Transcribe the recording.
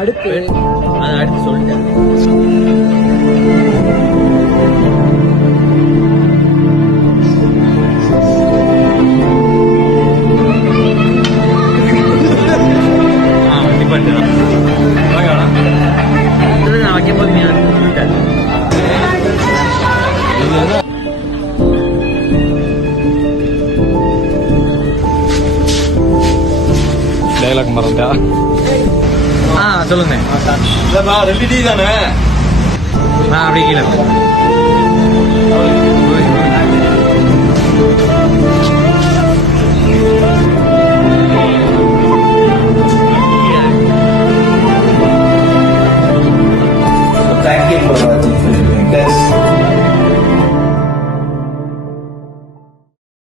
அடுத்து அதை அடுத்து சொல்லிட்டேன். நான் வைக்கும் போது நீ அடுத்து சொல்லிட்டேன். டைலாக் மறந்தா சொல்லுங்க. ரெண்டு டீ தானே. நான் அப்படியே கீழே